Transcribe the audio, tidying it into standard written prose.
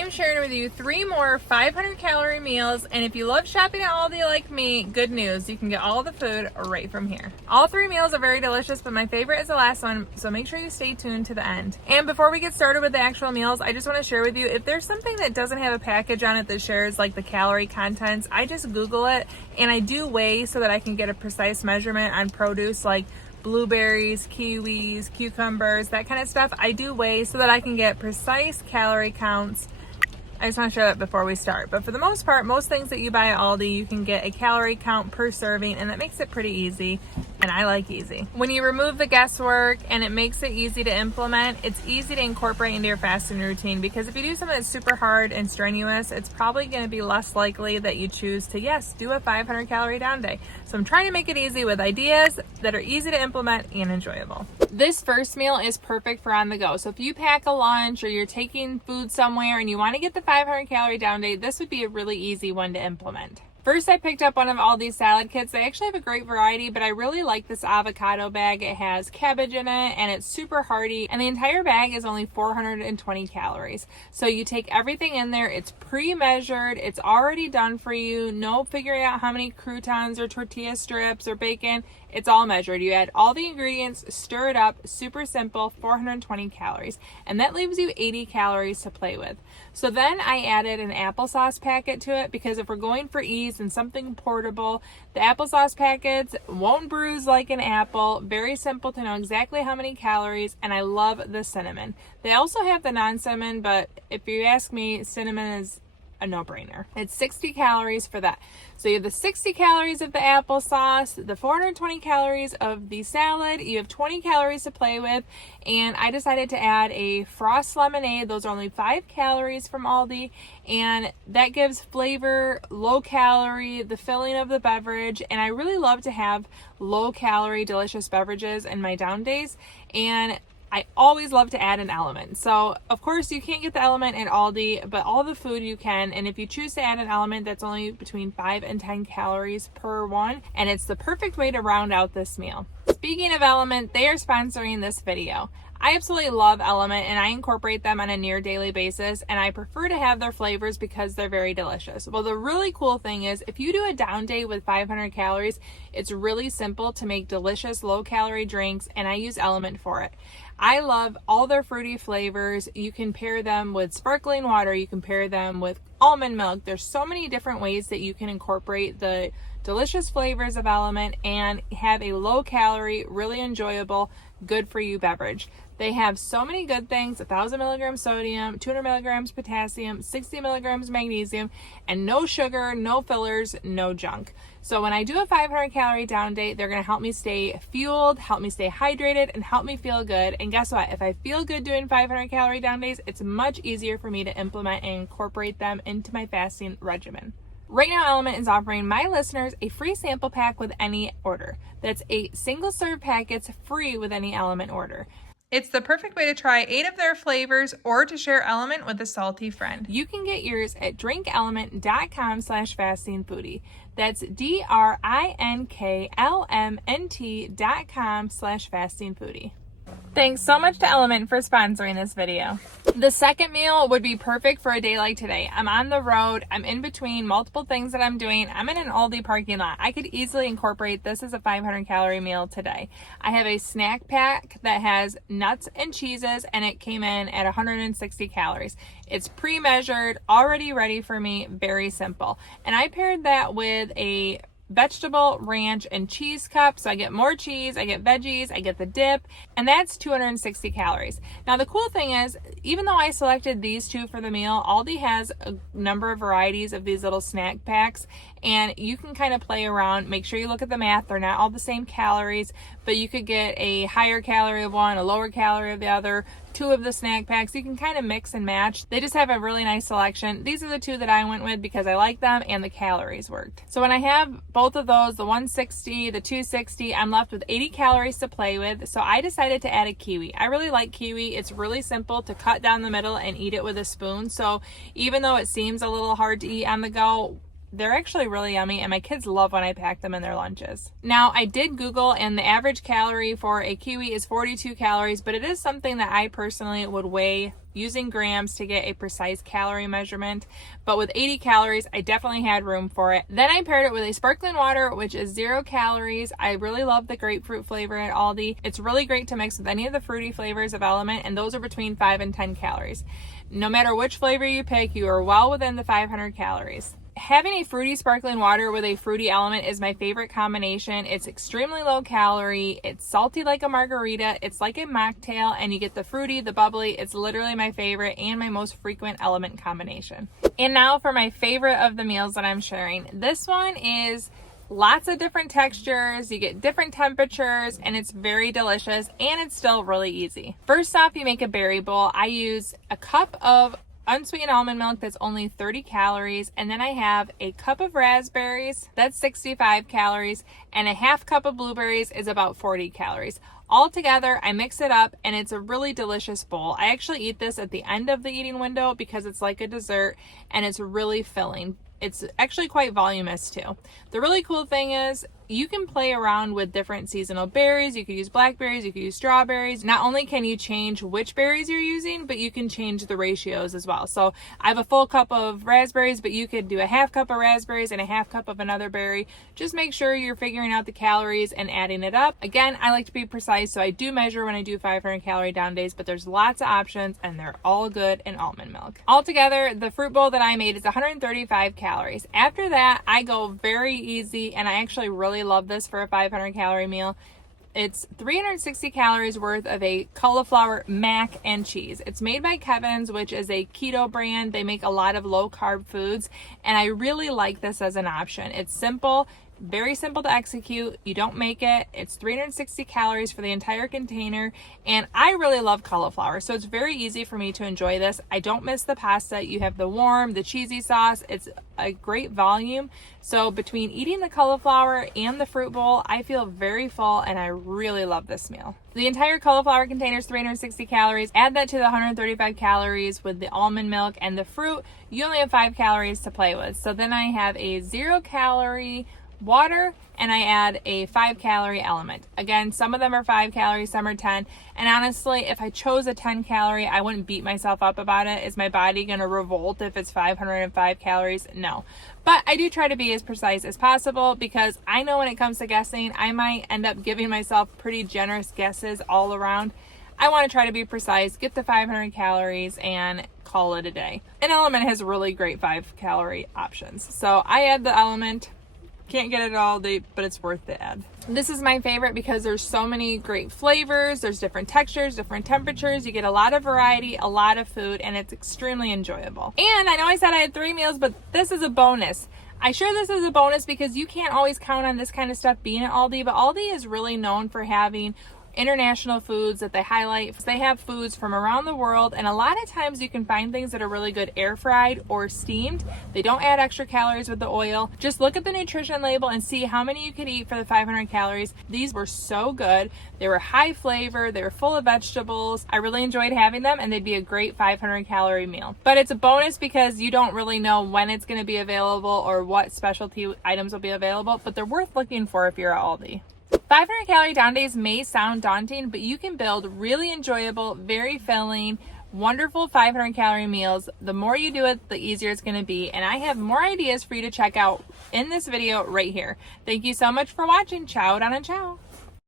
I'm sharing with you 3 more 500 calorie meals, and if you love shopping at Aldi like me, good news, you can get all the food right from here. All 3 meals are very delicious, but my favorite is the last one, so make sure you stay tuned to the end. And before we get started with the actual meals, I just want to share with you, if there's something that doesn't have a package on it that shares like the calorie contents, I just Google it, and I do weigh so that I can get a precise measurement on produce like blueberries, kiwis, cucumbers, that kind of stuff. I do weigh so that I can get precise calorie counts. I just want to share that before we start. But for the most part, most things that you buy at Aldi, you can get a calorie count per serving, and that makes it pretty easy. And I like easy. When you remove the guesswork and it makes it easy to implement, it's easy to incorporate into your fasting routine, because if you do something that's super hard and strenuous, it's probably going to be less likely that you choose to, yes, do a 500 calorie down day. So I'm trying to make it easy with ideas that are easy to implement and enjoyable. This first meal is perfect for on the go. So if you pack a lunch or you're taking food somewhere and you want to get the 500 calorie down day, this would be a really easy one to implement. First, I picked up one of Aldi's salad kits. They actually have a great variety, but I really like this avocado bag. It has cabbage in it and it's super hearty, and the entire bag is only 420 calories. So you take everything in there, it's pre-measured, it's already done for you, no figuring out how many croutons or tortilla strips or bacon. It's all measured. You add all the ingredients, stir it up, super simple, 420 calories. And that leaves you 80 calories to play with. So then I added an applesauce packet to it, because if we're going for ease and something portable, the applesauce packets won't bruise like an apple. Very simple to know exactly how many calories, and I love the cinnamon. They also have the non-cinnamon, but if you ask me, cinnamon is a no-brainer. It's 60 calories for that. So you have the 60 calories of the applesauce, the 420 calories of the salad, you have 20 calories to play with, and I decided to add a frost lemonade. Those are only 5 calories from Aldi, and that gives flavor, low calorie, the filling of the beverage, and I really love to have low calorie, delicious beverages in my down days, and I always love to add an element. So of course you can't get the element at Aldi, but all the food you can. And if you choose to add an element, that's only between 5 and 10 calories per one. And it's the perfect way to round out this meal. Speaking of element, they are sponsoring this video. I absolutely love Element, and I incorporate them on a near daily basis, and I prefer to have their flavors because they're very delicious. Well, the really cool thing is, if you do a down day with 500 calories, it's really simple to make delicious low calorie drinks, and I use Element for it. I love all their fruity flavors. You can pair them with sparkling water, you can pair them with almond milk. There's so many different ways that you can incorporate the delicious flavors of Element and have a low calorie, really enjoyable, good for you beverage. They have so many good things: 1,000 milligrams sodium, 200 milligrams potassium, 60 milligrams magnesium, and no sugar, no fillers, no junk. So when I do a 500 calorie down day, they're going to help me stay fueled, help me stay hydrated, and help me feel good. And guess what? If I feel good doing 500 calorie down days, it's much easier for me to implement and incorporate them into my fasting regimen. Right now, Element is offering my listeners a free sample pack with any order. That's 8 single serve packets free with any Element order. It's the perfect way to try 8 of their flavors or to share Element with a salty friend. You can get yours at drinkelement.com/fastingfoodie. That's DRINKLMNT.com/fastingfoodie. Thanks so much to Element for sponsoring this video. The second meal would be perfect for a day like today. I'm on the road, I'm in between multiple things that I'm doing, I'm in an Aldi parking lot. I could easily incorporate this as a 500 calorie meal today. I have a snack pack that has nuts and cheeses, and it came in at 160 calories. It's pre-measured, already ready for me, very simple. And I paired that with a vegetable, ranch, and cheese cup. So I get more cheese, I get veggies, I get the dip, and that's 260 calories. Now the cool thing is, even though I selected these 2 for the meal, Aldi has a number of varieties of these little snack packs, and you can kind of play around. Make sure you look at the math. They're not all the same calories, but you could get a higher calorie of one, a lower calorie of the other, 2 of the snack packs. You can kind of mix and match. They just have a really nice selection. These are the 2 that I went with because I like them and the calories worked. So when I have both of those, the 160, the 260, I'm left with 80 calories to play with. So I decided to add a kiwi. I really like kiwi. It's really simple to cut down the middle and eat it with a spoon. So even though it seems a little hard to eat on the go, they're actually really yummy, and my kids love when I pack them in their lunches. Now, I did Google, and the average calorie for a kiwi is 42 calories, but it is something that I personally would weigh using grams to get a precise calorie measurement. But with 80 calories, I definitely had room for it. Then I paired it with a sparkling water, which is 0 calories. I really love the grapefruit flavor at Aldi. It's really great to mix with any of the fruity flavors of Element, and those are between 5 and 10 calories. No matter which flavor you pick, you are well within the 500 calories. Having a fruity sparkling water with a fruity element is my favorite combination. It's extremely low calorie. It's salty like a margarita. It's like a mocktail, and you get the fruity, the bubbly. It's literally my favorite and my most frequent element combination. And now for my favorite of the meals that I'm sharing. This one is lots of different textures, you get different temperatures, and it's very delicious, and it's still really easy. First off, you make a berry bowl. I use a cup of unsweetened almond milk that's only 30 calories, and then I have a cup of raspberries, that's 65 calories, and a half cup of blueberries is about 40 calories. All together, I mix it up, and it's a really delicious bowl. I actually eat this at the end of the eating window because it's like a dessert, and it's really filling. It's actually quite voluminous too. The really cool thing is you can play around with different seasonal berries. You could use blackberries, you could use strawberries. Not only can you change which berries you're using, but you can change the ratios as well. So I have a full cup of raspberries, but you could do a half cup of raspberries and a half cup of another berry. Just make sure you're figuring out the calories and adding it up. Again, I like to be precise, so I do measure when I do 500 calorie down days, but there's lots of options and they're all good in almond milk. Altogether, the fruit bowl that I made is 135 calories. After that, I go very easy, and I actually really love this for a 500 calorie meal. It's 360 calories worth of a cauliflower mac and cheese. It's made by Kevin's, which is a keto brand. They make a lot of low carb foods, and I really like this as an option. It's simple, very simple to execute. You don't make it. It's 360 calories for the entire container, and I really love cauliflower, so it's very easy for me to enjoy this. I don't miss the pasta. You have the warm, the cheesy sauce. It's a great volume. So between eating the cauliflower and the fruit bowl, I feel very full, and I really love this meal. The entire cauliflower container is 360 calories. Add that to the 135 calories with the almond milk and the fruit. You only have 5 calories to play with. So then I have a 0 calorie water, and I add a 5 calorie element. Again, some of them are 5 calories, some are 10. And honestly, if I chose a 10 calorie, I wouldn't beat myself up about it. Is my body going to revolt if it's 505 calories? No. But I do try to be as precise as possible, because I know when it comes to guessing, I might end up giving myself pretty generous guesses all around. I want to try to be precise, get the 500 calories, and call it a day. An element has really great 5 calorie options. So I add the element. Can't get it all day, but it's worth the ad. This is my favorite because there's so many great flavors, there's different textures, different temperatures, you get a lot of variety, a lot of food, and it's extremely enjoyable. And I know I said I had 3 meals, but this is a bonus. I share this as a bonus because you can't always count on this kind of stuff being at Aldi, but Aldi is really known for having international foods that they highlight. They have foods from around the world, and a lot of times you can find things that are really good air fried or steamed. They don't add extra calories with the oil. Just look at the nutrition label and see how many you could eat for the 500 calories. These were so good. They were high flavor. They were full of vegetables. I really enjoyed having them, and they'd be a great 500 calorie meal. But it's a bonus because you don't really know when it's going to be available or what specialty items will be available, but they're worth looking for if you're at Aldi. 500 calorie down days may sound daunting, but you can build really enjoyable, very filling, wonderful 500 calorie meals. The more you do it, the easier it's going to be. And I have more ideas for you to check out in this video right here. Thank you so much for watching. Ciao, down and ciao.